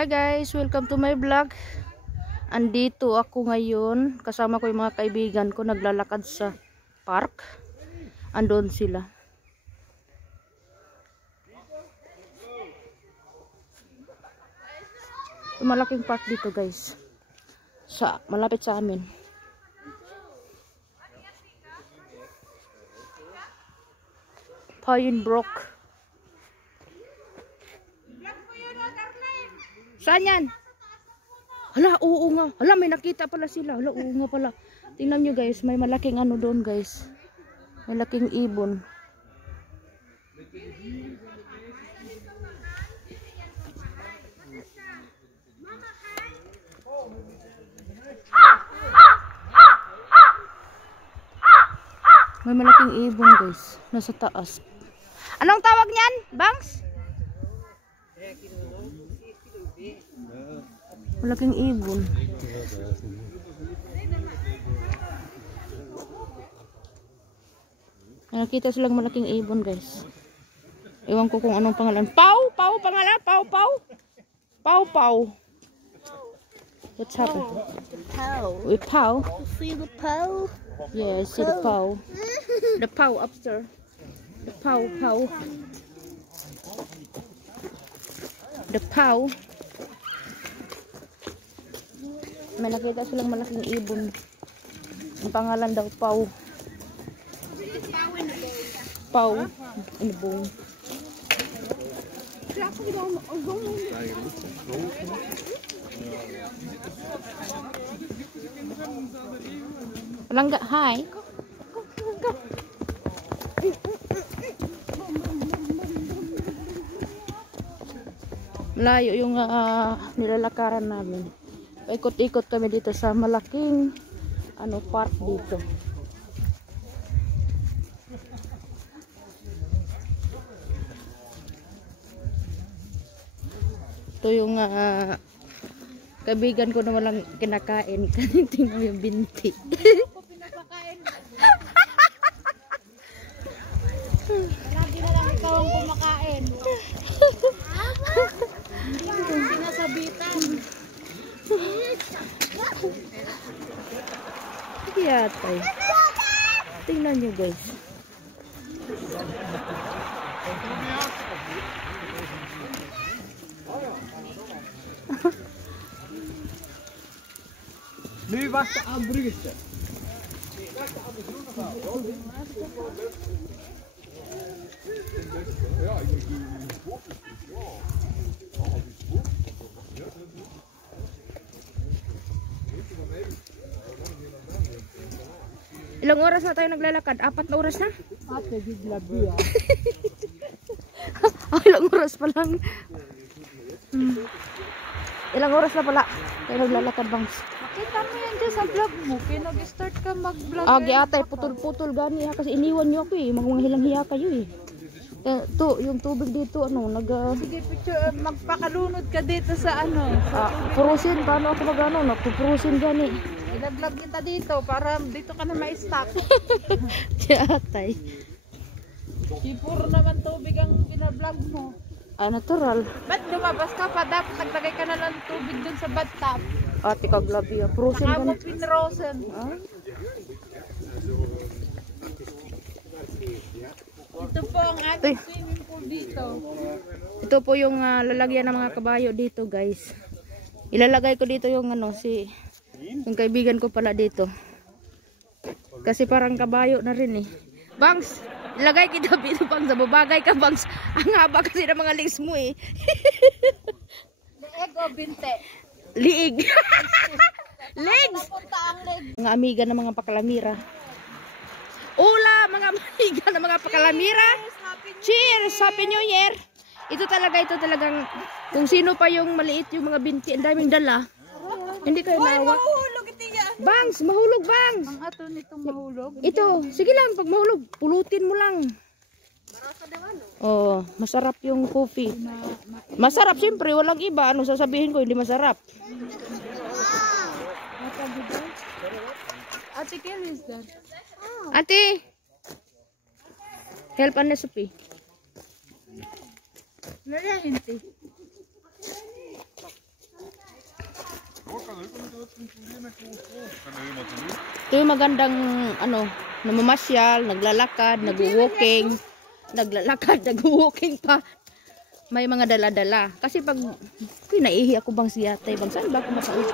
Hi guys, welcome to my vlog. Andito ako ngayon, kasama ko yung mga kaibigan ko, naglalakad sa park. Andun sila. Malaking park dito guys. Malapit sa amin. Pine Brook. Saan yan? Hala, oo nga. Hala, may nakita pala sila. Hala, oo nga pala. Tingnan nyo guys, may malaking ano doon guys. Malaking ibon. May malaking ibon guys. Nasa taas. Anong tawag niyan, Bangs? Malaking ibon. Nakita silang malaking ibon guys. Ewan ko kung anong pangalan. Pau! Pau pangalan? Pau! Pau! Pau! Pau! What's happened? Pau. We Pau? See the pau? Yeah, I see the Pau. The Pau upstairs. The Pau, Pau. The Pau. May nakita silang malaking ibon. Ang pangalan daw Pau. Pau in the bone. Palangga, hi. Malayo yung nilalakaran namin. Ikot-ikot kami dito sa malaking park dito. Ito yung kaibigan ko na walang kinakain. Tingnan mo yung binti. Lagi na lang ikaw ang kumakain. Hindi sinasabitan. Yatay. Tingnan nyo guys. Nu vart det avbrutet. Ilang oras na tayo naglalakad? 4 na oras na? Ate, giglabi ah. Ilang oras pa lang. Ilang oras na pala tayo naglalakad, Bangs. Makita mo yan dyan sa vlog mo. Pinag-start ka mag-vlog. Atay, putol-putol gani ha. Kasi iniwan nyo ako eh. Mga hilang hiya kayo eh. Yung tubig dito, Sige, picture, magpakalunod ka dito sa purusin. Paano ako nagpupurusin gani. Ina-vlog kita dito para dito ka na ma-stop. Atay. Puro naman tubig ang pina-vlog mo. Natural. Ba't lumabas ka pa? Dapat naglagay ka na lang tubig dun sa bathtub. Ate kaglabi. Purusin Saka mo gani. pinrosen. Ito po ang ating swimming pool dito. Ito po yung lalagyan ng mga kabayo dito guys. Ilalagay ko dito yung yung kaibigan ko pala dito. Kasi parang kabayo na rin eh. Bangs, ilagay kita dito Bangs. Babagay ka Bangs. Ang haba kasi ng mga legs mo eh. Leeg o binte? Liig. Legs. Napunta ang leg. Mga amiga ng mga pakalamira. Ula, mga amiga ng mga pakalamira. Cheers! Happy New Year! Ito talagang kung sino pa yung maliit yung mga binti, ang daming dala. Hindi kayo mawa. Mahulog ito yan. Bangs, mahulog Bangs. Ang ato nitong mahulog. Ito, sige lang, pag mahulog, pulutin mo lang. Oh, masarap yung coffee. Masarap siyempre, walang iba. Ano sasabihin ko, hindi masarap. Ate, Kel is that? Ate, help on recipe. Nariyan, hindi. Ito yung magandang ano, namamasyal, naglalakad, nag-walking, nag-walking pa. May mga dala-dala. Kasi pag naihi ako bang si Yatay bang saan ba ako mapauwi?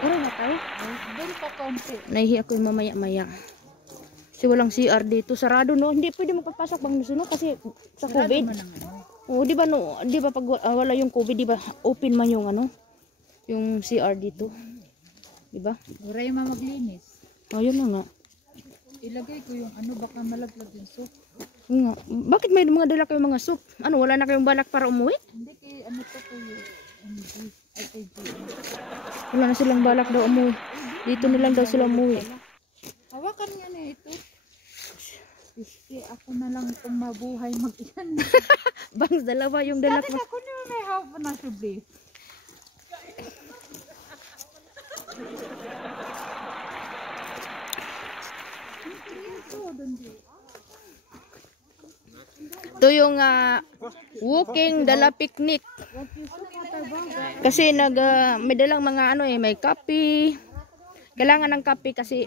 Wala na tayo. Doon pa konti. Naihi ako yung mamaya-maya. Kasi walang CR dito, sarado no. Hindi pwede magpapasok bang no kasi sa COVID. Oo, di ba no, di ba pag wala yung COVID, di ba open man yung ano, yung CR dito. Di ba? Uray mo maglinis. Ayun na nga. Ilagay ko yung ano, baka malaglag yung soup. Nga. Bakit may mga dala kayong mga soup? Ano, wala na kayong balak para umuwi? Hindi kay ano to ko yung Wala na silang balak daw umuwi. Dito na lang daw sila umuwi. Hawakan nga na ito. Iski, ako na lang itong mabuhay mag-iyan. Bangs, dalawa yung dala ko. Ako na may hawak na subli. Ito yung walking dala picnic. Kasi may dalang mga ano may kape. Kailangan ng kape kasi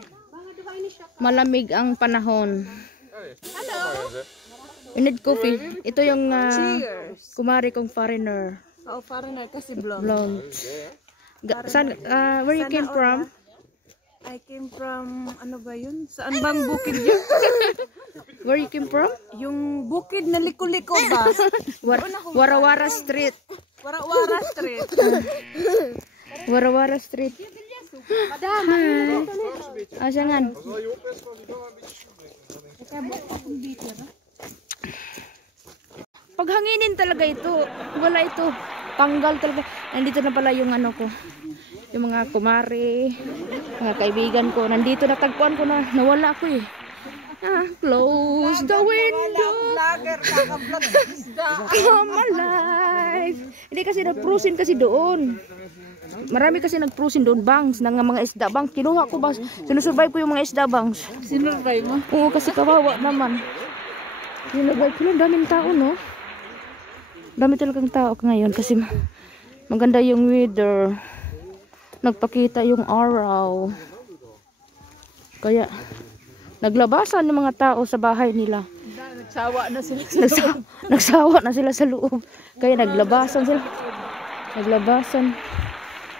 malamig ang panahon. Hello. We need coffee. Ito yung kumari kong foreigner. Oh, foreigner kasi blonde. Blonde. Where you came from? I came from, ano ba yun? Saan bang bukid yun? Where you came from? Yung bukid na liko-liko ba? Warawara Street. Warawara Street. Warawara Street. Hi. Asangan? Paghanginin talaga ito. Wala ito. Tanggal talaga. Nandito na pala yung ano ko. Yung mga kumare, mga kaibigan ko. Nandito natagpuan ko na. Nawala ko eh. Close the window. Come alive. Hindi kasi nagprusin kasi doon. Marami kasi nagprusin doon, bangs, ng mga isda, bangs. Kinuha ko, bangs. Sinusurvive ko yung mga isda, bangs. Sinurvive mo? Oo, kasi kawawa naman. Sinurvive ko lang, daming tao, no? Dami talagang tao ngayon kasi maganda yung weather. Nagpakita yung araw. Kaya, naglabasan ng mga tao sa bahay nila. Nagsawa na sila. Nagsawa na sila sa loob. Kaya naglabasan sila. Naglabasan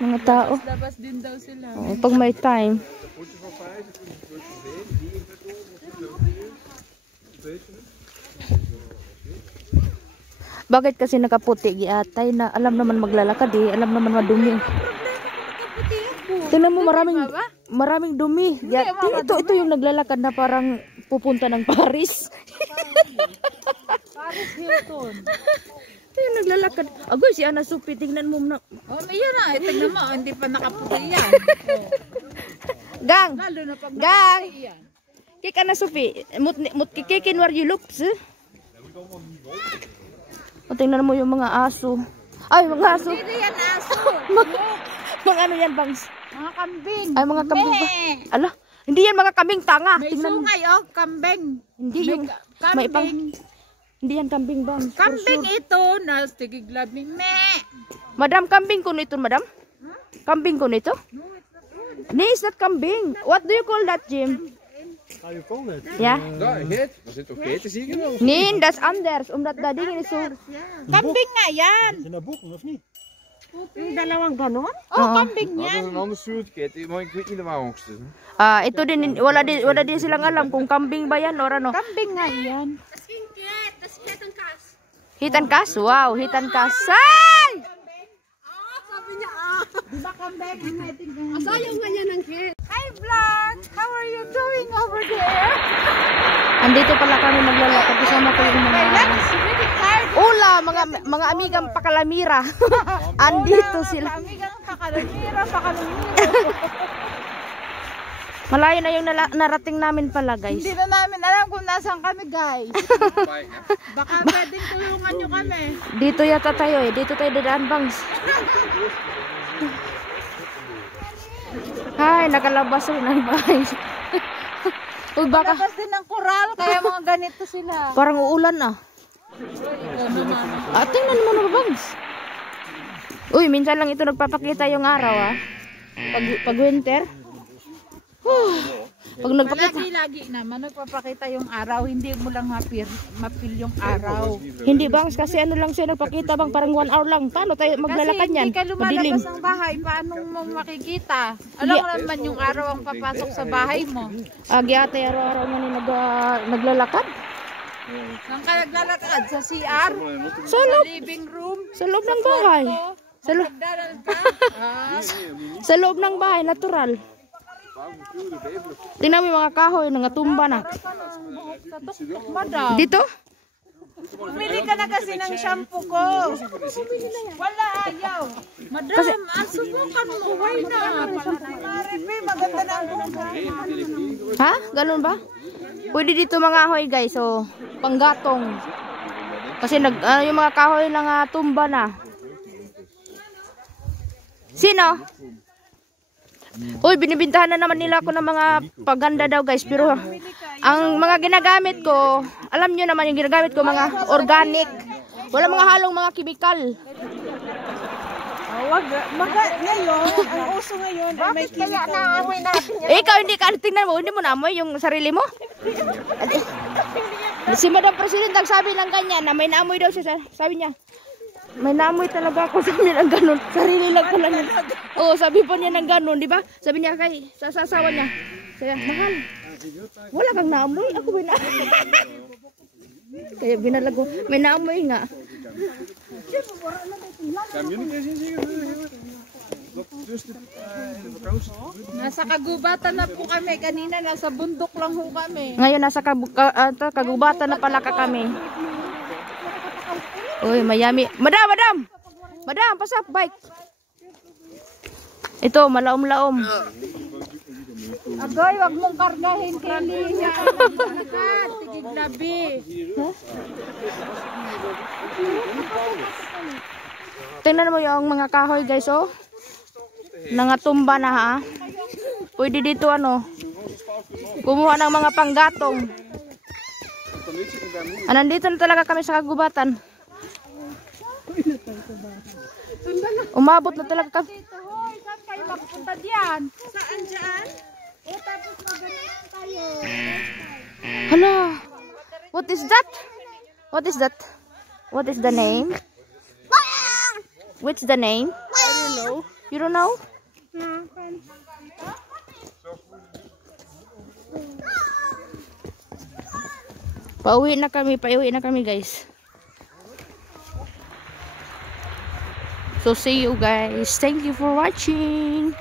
mga tao. Labas din daw sila. Oo, pag may time. Bakit kasi nakaputi giatay na alam naman maglalakad eh, alam naman madumi. Tingnan mo maraming dumi. Ito yung naglalakad na parang pupunta ng Paris. Paris Hilton. Ito yung naglalakad. Agoy si Ana Supi, tingnan mo na. Oh, ayan na. Tignan mo, hindi pa nakaputi yan. Gang! Lalo na pag Gang! nakaputi yan. Kik Ana Supi, mut kikikin where you look, O, tingnan mo yung mga aso. Ay, mga aso. Hindi yan aso. Mga ano yan, bangs? Mga kambing. Ay, mga kambing ba? Ala, hindi yan mga kambing tanga. May Tingnan mo. sungay, oh, kambing. Hindi yung, may pang, hindi yan kambing, bang. Kambing ito, na tigiglabing me. Madam, kambing ko nito, madam? Kambing ko nito? Nee, is not kambing. What do you call that, Jim? How you call it? Ja. Daar, geet. Er zit ook geiten, zie je wel. Nee, dat is anders. Omdat dat ding is zo... Kambing nga yan. Zijn dat boeken of niet? Yung dalawang ganon? Oh, kambing Dat yan. is een ander soort keten, maar ik weet niet de waarom. Ito din, wala din silang alam kung kambing ba yan or ano. Kambing nga yan. Hitan kas? Wow, hitan kas. Ay! Diba kambing? Asayaw nga niya ng kid. Hi vlog! How are you doing over there? Andito pala kami maglalakad. Kasama ko yung mga... Really tired. Ula, mga amigang pakalamira. Andito sila. Amigang pakalamira. Malayo na yung narating namin pala, guys. Hindi na namin alam kung nasaan kami, guys. Baka pwedeng tulungan nyo kami. Dito yata tayo eh. Dito tayo dadaan, bangs. Ay, nakalabas rin ang bahay. Uy, baka Labas din ng koral, kaya mga ganito sila. parang uulan ah. Tingnan mo na, bangs. Uy, minsan lang ito nagpapakita yung araw ah. Pag winter. Pag nagpakita. Lagi naman nagpapakita yung araw, hindi mo lang mapil yung araw. Hindi bang kasi ano lang siya nagpakita bang parang 1 hour lang. Paano tayo maglalakad Kasi yan? hindi ka Madilim. lumalabas ng bahay, paano mo makikita? Alam mo naman yung araw ang papasok sa bahay mo. Ate araw-araw nga ni naglalakad. Saan ka naglalakad? Sa CR? Sa Sa loob, living room? sa loob ng bahay. Sa loob, Nagdaral ka? sa loob ng bahay, natural. Tingnan mo yung mga kahoy, nangatumba na. Sa tuktok, madam. Dito? Bumili ka na kasi ng shampoo ko. Wala, ayaw. Madam, subukan mo. Why na? Maripe, maganda na ang buhay. Ha? Ganun ba? Pwede dito mga kahoy guys, so panggatong. Kasi yung mga kahoy na tumba na. Sino? Uy, binibintahan na naman nila ako ng mga paganda daw guys. Pero ang mga ginagamit ko, alam nyo naman yung ginagamit ko, mga organic. Wala mga halong mga chemical. Ngayon, ang uso ngayon ay may chemical. Ikaw hindi ka, tingnan mo, hindi mo naamoy yung sarili mo. Si Madam President ang sabi ng ganyan na may naamoy daw siya, sabi niya. May naamoy talaga ako, sabi niya ng ganun. Sarili lang pala niya. Oo, sabi po niya ng ganun, di ba? Sabi niya kay sa asawa niya. Kaya, mahal, wala kang naamoy. Ako may naamoy. Kaya binalago, may naamoy nga. Nasa kagubatan na po kami. Kanina nasa bundok lang po kami. Ngayon nasa kagubatan na pala ka kami. Uy, Miami. Madam! Madam, pasap, bike. Ito, malaom-laom. Agoy, wag mong kargahin, Kelly. Tigig labi. Tingnan mo yung mga kahoy guys, oh. Nangatumba na ha. Pwede dito kumuha ng mga panggatong. Nandito na talaga kami sa kagubatan. Umabot na talaga kami. Hoy, saan kayo magpunta diyan? Saan diyan? O tapos magaling tayo. Hala. What is that? What is that? What is the name? What's the name? I don't know. You don't know? Pauwi na kami guys. So see you guys. Thank you for watching.